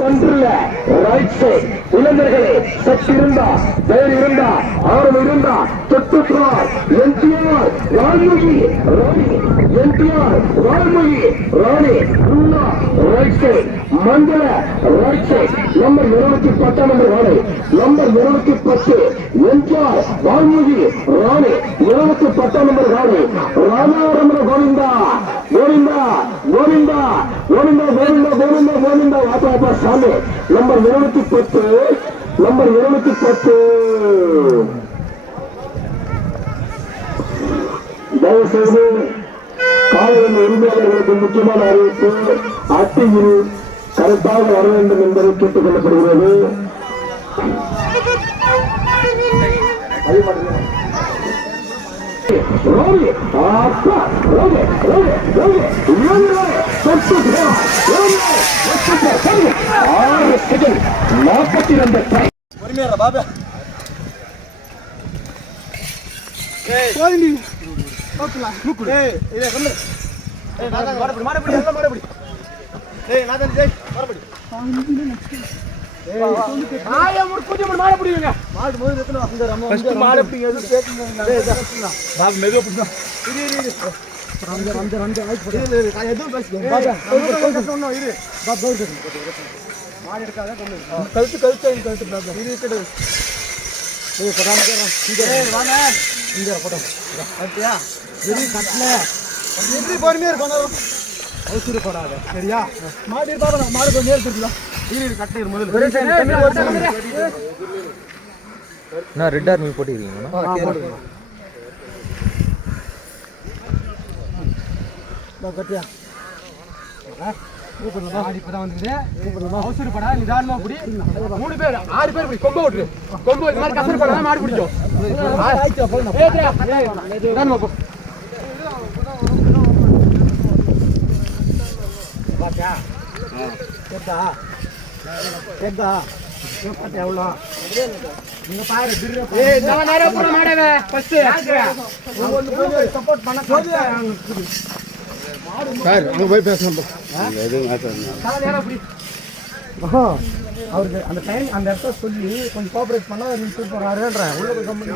சென்றுள்ள right side இளைஞர்களே சக்தி இருந்தா வேறு இருந்தா ஆர்வம் இருந்தா தொட்டுப்பார். என்டிஆர் வால்மொழி ராணி. என்டிஆர் வால்மொழி ராணி. உள்ள ரைட் சைட் மண்டல ரைட் சைட் நம்பர் இருநூத்தி பத்தாம் நம்பர் ராணி. நம்பர் இருநூத்தி பத்து என்டிஆர் வால்மொழி ராணி. இருநூத்தி பத்தாம் நம்பர் ராணி. ராமாரமண கோவிந்தா கோவிந்தா கோவிந்தா. கோவிந்தா சாமி. நம்பர் இருநூத்தி பத்து. நம்பர் இருநூத்தி பத்து. தயவு செய்து காலையில் உரிமையாளர்களுக்கு முக்கியமான அறிவிப்பு அட்டியில் கரெக்டாக வர வேண்டும் என்பதை கேட்டுக் கொள்ளப்படுகிறது. ரோகி அப்பா ரோகி ரோகி ரோகி இவங்களே தொட்டு போறா ரோகி தொட்டு போ சரி ஆறு செகண்ட் நாற்பத்தி ரெண்டு பொறுமையா பாபா மாடு எதுவும் பேசுறேன் மாடு எடுக்காத கொண்டு கழுத்து கழுத்து கழுத்து படாம இங்க ஏய் வாங்க. இங்க போட்டோம் பாத்தியா வெரி கட்ல எப்படி பொறுமையா இருக்கணும் அவசரப்படாத சரியா? மாடு பாபா மாடு கொஞ்சம் நேரம் இருக்கலாம் இரு இரு கட்டை இரு முதல்ல. நான் ரெட் ஆர்மி கட்டியா? அவசரப்படா நிதானமா புடி. மூணு பேர் ஆறு பேர் பிடி கொம்ப விட்டுரு கொம்ப இது மாதிரி கசர் பண்ணா மாடு பிடிக்கும். ஏத்ரா நிதானமா போ. கேட்டா? கேட்டா? எவ்வளோ? நீங்க பாரு பிர்ர ஏய் நம்ம நேரா போற மாடவே ஃபர்ஸ்ட் சப்போர்ட் பண்ண சார் அங்க போய் பேசணும் அவருக்கு அந்த டைம் அந்த இடத்த சொல்லி கொஞ்சம் கோஆபரேட் பண்ணா நீங்க சூப்பர் உள்ள போய் கம்பெனி